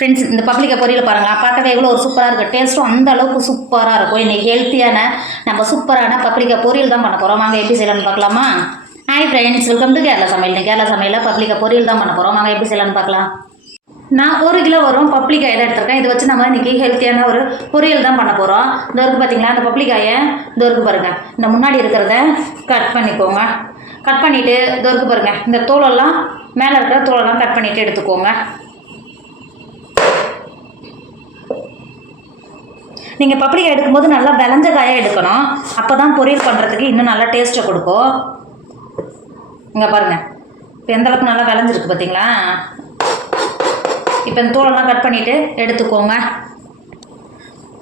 Friends, இந்த பப்ளிக்கா பொரியல் பாருங்களா, பார்க்கவே எவ்வளோ ஒரு சூப்பராக இருக்குது. டேஸ்ட்டும் அந்த அளவுக்கு சூப்பராக இருக்கும். இன்றைக்கி ஹெல்த்தியான நம்ம சூப்பரான பப்ளிக்கா பொரியல் தான் பண்ண போகிறோம். வாங்க எப்படி செய்யலாம்னு பார்க்கலாமா? Hi friends, welcome to Kerala சமையல். கேரளா சமையலில் பப்ளிக்கா பொரியல் தான் பண்ண போகிறோம். வாங்க எப்படி செய்யலாம்னு பார்க்கலாம். நான் 1 கிலோ வரும் பப்ளிக்காய் தான் எடுத்துருக்கேன். இதை வச்சு நம்ம இன்றைக்கி ஹெல்த்தியான ஒரு பொரியல் தான் பண்ண போகிறோம். இந்த இருக்குது பார்த்தீங்களா, அந்த பப்ளிக்காயை இந்த இருக்குது பாருங்கள். இந்த முன்னாடி இருக்கிறத கட் பண்ணிக்கோங்க. கட் பண்ணிவிட்டு இந்த இருக்குது பாருங்கள், இந்த தோலெல்லாம் மேலே இருக்கிற தோலெல்லாம் கட் பண்ணிவிட்டு எடுத்துக்கோங்க. நீங்கள் பப்ளிக்காய் எடுக்கும்போது நல்லா விளைஞ்ச காயாக எடுக்கணும். அப்போ தான் பொரியல் பண்ணுறதுக்கு இன்னும் நல்லா டேஸ்ட்டை கொடுக்கும். இங்கே பாருங்கள், இப்போ எந்தளவுக்கு நல்லா விளைஞ்சிருக்கு பார்த்தீங்களா. இப்போ இந்த தோலெல்லாம் கட் பண்ணிவிட்டு எடுத்துக்கோங்க.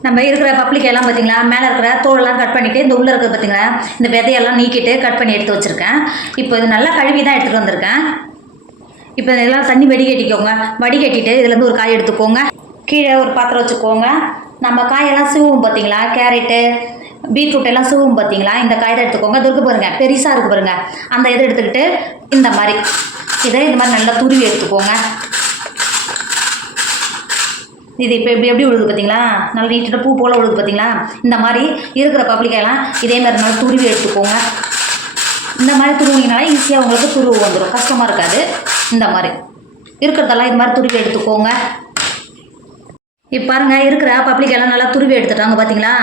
நம்ம இருக்கிற பப்ளிக்காயெல்லாம் பார்த்தீங்களா, மேலே இருக்கிற தோலெல்லாம் கட் பண்ணிவிட்டு இந்த உள்ளே இருக்கிற பார்த்தீங்களா, இந்த விதையெல்லாம் நீக்கிட்டு கட் பண்ணி எடுத்து வச்சுருக்கேன். இப்போ இது நல்லா கழுவி தான் எடுத்துகிட்டு வந்திருக்கேன். இப்போ இதெல்லாம் தண்ணி வடிகட்டிக்கோங்க. வடிகட்டிட்டு இதுலேருந்து ஒரு காய் எடுத்துக்கோங்க. கீழே ஒரு பாத்திரம் வச்சுக்கோங்க. நம்ம காயெல்லாம் சீவும் பார்த்தீங்களா, கேரட்டு பீட்ரூட் எல்லாம் சீவும் பார்த்தீங்களா, இந்த காய் தான் எடுத்துக்கோங்க. இது இருக்குது பாருங்கள், பெருசாக இருக்குது பாருங்கள், அந்த இதை எடுத்துக்கிட்டு இந்த மாதிரி இந்த மாதிரி நல்லா துருவி எடுத்துக்கோங்க. இது இப்போ எப்படி விழுது பார்த்தீங்களா, நல்லா நீட்டாக பூ போல் விழுது பார்த்தீங்களா. இந்த மாதிரி இருக்கிற பப்ளிக்காயெல்லாம் இதே மாதிரி நல்லா துருவி எடுத்துக்கோங்க. இந்த மாதிரி துருவிங்கனால ஈஸியாக உங்களுக்கு துருவு வந்துடும், கஷ்டமாக இருக்காது. இந்த மாதிரி இருக்கிறதெல்லாம் இது மாதிரி துருவி எடுத்துக்கோங்க. இப்போ பாருங்கள், இருக்கிற பப்ளிக்காயெல்லாம் நல்லா துருவி எடுத்துட்டாங்க பார்த்தீங்களா.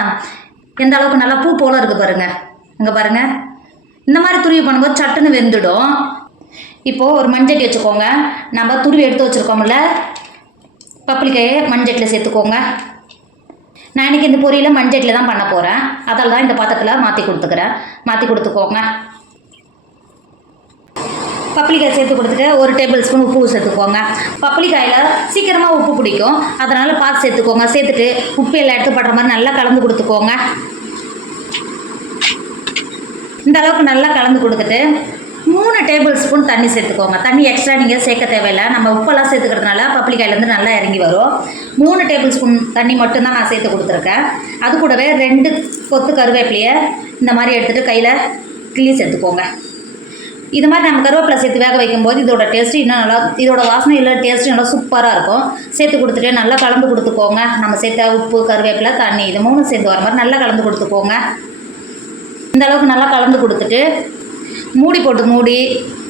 எந்த அளவுக்கு நல்லா பூ போல் இருக்குது பாருங்கள். இங்கே பாருங்கள், இந்த மாதிரி துருவி பண்ணும்போது சட்டுன்னு வெந்துடும். இப்போது ஒரு மண்சட்டி வச்சுக்கோங்க. நம்ம துருவி எடுத்து வச்சுருக்கோம்ல பப்ளிக்காயை மண்சட்டியில் சேர்த்துக்கோங்க. நான் இன்றைக்கி இந்த பொரியலை மண்சட்டியில் தான் பண்ண போகிறேன். அதால் தான் இந்த பாத்திரத்தில் மாற்றி கொடுத்துக்கோங்க. பப்ளிக்காய் சேர்த்து கொடுத்துட்டு 1 டேபிள் ஸ்பூன் உப்பு சேர்த்துக்கோங்க. பப்ளிக்காயில் சீக்கிரமாக உப்பு பிடிக்கும், அதனால் பார்த்து சேர்த்துக்கோங்க. சேர்த்துட்டு உப்பு எல்லாம் எடுத்து படுற மாதிரி நல்லா கலந்து கொடுத்துக்கோங்க. இந்த அளவுக்கு நல்லா கலந்து கொடுத்துட்டு 3 டேபிள் ஸ்பூன் தண்ணி சேர்த்துக்கோங்க. தண்ணி எக்ஸ்ட்ரா நீங்கள் சேர்க்க தேவையில்லை. நம்ம உப்பெல்லாம் சேர்த்துக்கிறதுனால பப்ளிக்காயிலேருந்து நல்லா இறங்கி வரும். 3 டேபிள் ஸ்பூன் தண்ணி மட்டும்தான் நான் சேர்த்து கொடுத்துருக்கேன். அது கூடவே 2 கொத்து கருவேப்பிலையை இந்த மாதிரி எடுத்துகிட்டு கையில் கிள்ளி சேர்த்துக்கோங்க. இது மாதிரி நம்ம கருவேப்பிலை சேர்த்து வேக வைக்கும்போது இதோட டேஸ்ட்டு இன்னும் நல்லா, இதோட வாசனை இல்லை டேஸ்ட்டு நல்லா சூப்பராக இருக்கும். சேர்த்து கொடுத்துட்டு நல்லா கலந்து கொடுத்துக்கோங்க. நம்ம சேர்த்த உப்பு, கருவேப்பிலை, தண்ணி இது 3 சேர்ந்து வர மாதிரி நல்லா கலந்து கொடுத்துக்கோங்க. இந்த அளவுக்கு நல்லா கலந்து கொடுத்துட்டு மூடி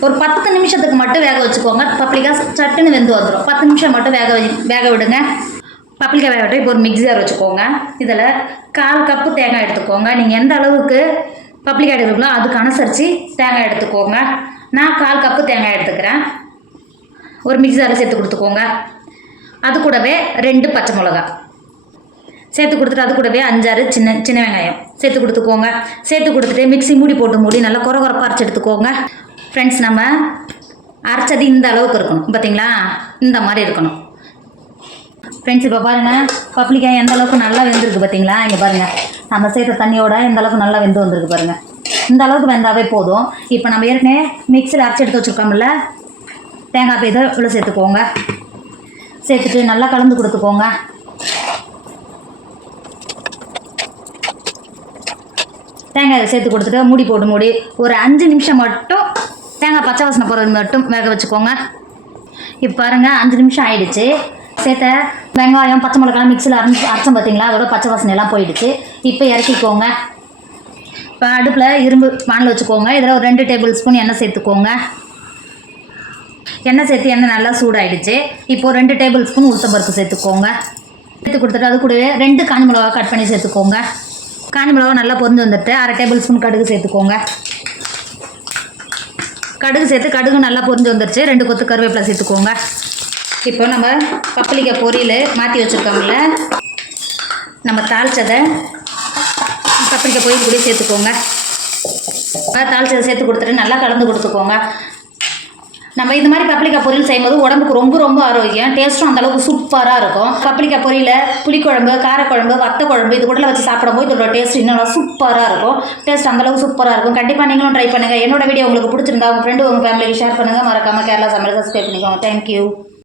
ஒரு 10 நிமிஷத்துக்கு மட்டும் வேக வச்சுக்கோங்க. பப்ளிக்காய் சட்டுன்னு வெந்து வந்துடும். 10 நிமிஷம் மட்டும் வேக விடுங்க. பப்ளிக்காய் வேக விட்டு இப்போ ஒரு மிக்ஸி ஜார் வச்சுக்கோங்க. இதில் 1/4 கப்பு தேங்காய் எடுத்துக்கோங்க. நீங்கள் எந்த அளவுக்கு பப்ளிக்காய் எடுத்துக்கலாம் அதுக்கு அனுசரித்து தேங்காய் எடுத்துக்கோங்க. நான் 1/4 கப்பு தேங்காய் எடுத்துக்கிறேன். ஒரு மிக்ஸி ஜாரில் சேர்த்து கொடுத்துக்கோங்க. அது கூடவே 2 பச்சை மிளகா சேர்த்து கொடுத்துட்டு, அது கூடவே 5-6 சின்ன வெங்காயம் சேர்த்து கொடுத்துக்கோங்க. சேர்த்து கொடுத்துட்டு மிக்ஸி மூடி நல்லா குறப்பாக அரைச்சி எடுத்துக்கோங்க. ஃப்ரெண்ட்ஸ், நம்ம அரைச்சது இந்த அளவுக்கு இருக்கணும் பார்த்தீங்களா, இந்த மாதிரி இருக்கணும். ஃப்ரெண்ட்ஸ், இப்போ பாருங்கள், பப்ளிக்காய் எந்த அளவுக்கு நல்லா வெந்திருக்கு பார்த்தீங்களா. இங்கே பாருங்கள், நம்ம சேர்த்த தண்ணியோட எந்த அளவுக்கு நல்லா வெந்து வந்திருக்கு பாருங்கள். இந்த அளவுக்கு வெந்தாவே போதும். இப்போ நம்ம ஏற்கனவே மிக்ஸியில் அரைச்சி எடுத்து வச்சுருக்கோம்ல தேங்காய் பீதை இவ்வளோ சேர்த்துக்கோங்க. சேர்த்துட்டு நல்லா கலந்து கொடுத்துக்கோங்க. தேங்காயை சேர்த்து கொடுத்துட்டு மூடி ஒரு 5 நிமிஷம் மட்டும் தேங்காய் பச்சை வாசனை போகிறது மட்டும் வேக வச்சுக்கோங்க. இப்போ பாருங்கள், 5 நிமிஷம் ஆயிடுச்சு. சேர்த்த வெங்காயம், பச்சை மிளகாலாம் மிக்ஸியில் அரைச்சோம் பார்த்தீங்களா, அதோட பச்சை வாசனை எல்லாம் போயிடுச்சு. இப்போ இறக்கிக்கோங்க. இப்போ அடுப்பில் இரும்பு வானல் வச்சுக்கோங்க. இதில் ஒரு 2 டேபிள் ஸ்பூன் எண்ணெய் சேர்த்துக்கோங்க. எண்ணெய் சேர்த்து எண்ணெய் நல்லா சூடாயிடுச்சு. இப்போது 2 டேபிள் ஸ்பூன் உளுத்தம்பருப்பு சேர்த்துக்கோங்க. சேர்த்து கொடுத்துட்டு அது கூடவே 2 காஞ்சி மிளகா கட் பண்ணி சேர்த்துக்கோங்க. காஞ்சி மிளகா நல்லா பொரிஞ்சு வந்துட்டு 1/2 டேபிள் ஸ்பூன் கடுகு சேர்த்துக்கோங்க. கடுகு சேர்த்து கடுகு நல்லா பொரிஞ்சு வந்துருச்சு. 2 கொத்து கருவேப்பிலை சேர்த்துக்கோங்க. இப்போ நம்ம பப்ளிக்காய் பொரியல் மாற்றி வச்சுருக்கோம்ல, நம்ம தாளித்ததை பப்ளிக்காய் பொரியல் கூட சேர்த்துக்கோங்க. தாளித்ததை சேர்த்து கொடுத்துட்டு நல்லா கலந்து கொடுத்துக்கோங்க. நம்ம இந்த மாதிரி பப்ளிக்காய் பொரியல் செய்யும்போது உடம்புக்கு ரொம்ப ஆரோக்கியம். டேஸ்ட்டும் அந்தளவுக்கு சூப்பராக இருக்கும். பப்ளிக்காய் பொரியல் புளிக்குழம்பு, காரக்குழம்பு, வத்த குழம்பு இது கூட வச்சு சாப்பிடும்போது இதோட டேஸ்ட் இன்னும் சூப்பராக இருக்கும். டேஸ்ட் அந்தளவுக்கு சூப்பராக இருக்கும். கண்டிப்பாக நீங்களும் ட்ரை பண்ணுங்கள். என்னோட வீடியோ உங்களுக்கு பிடிச்சிருந்தா உங்கள் ஃப்ரெண்டு, உங்கள் ஃபேமிலிக்கு ஷேர் பண்ணுங்கள். மறக்காமல் கேரளா சமையல் சப்ஸ்கிரைப் பண்ணிக்கோங்க. தேங்க்யூ.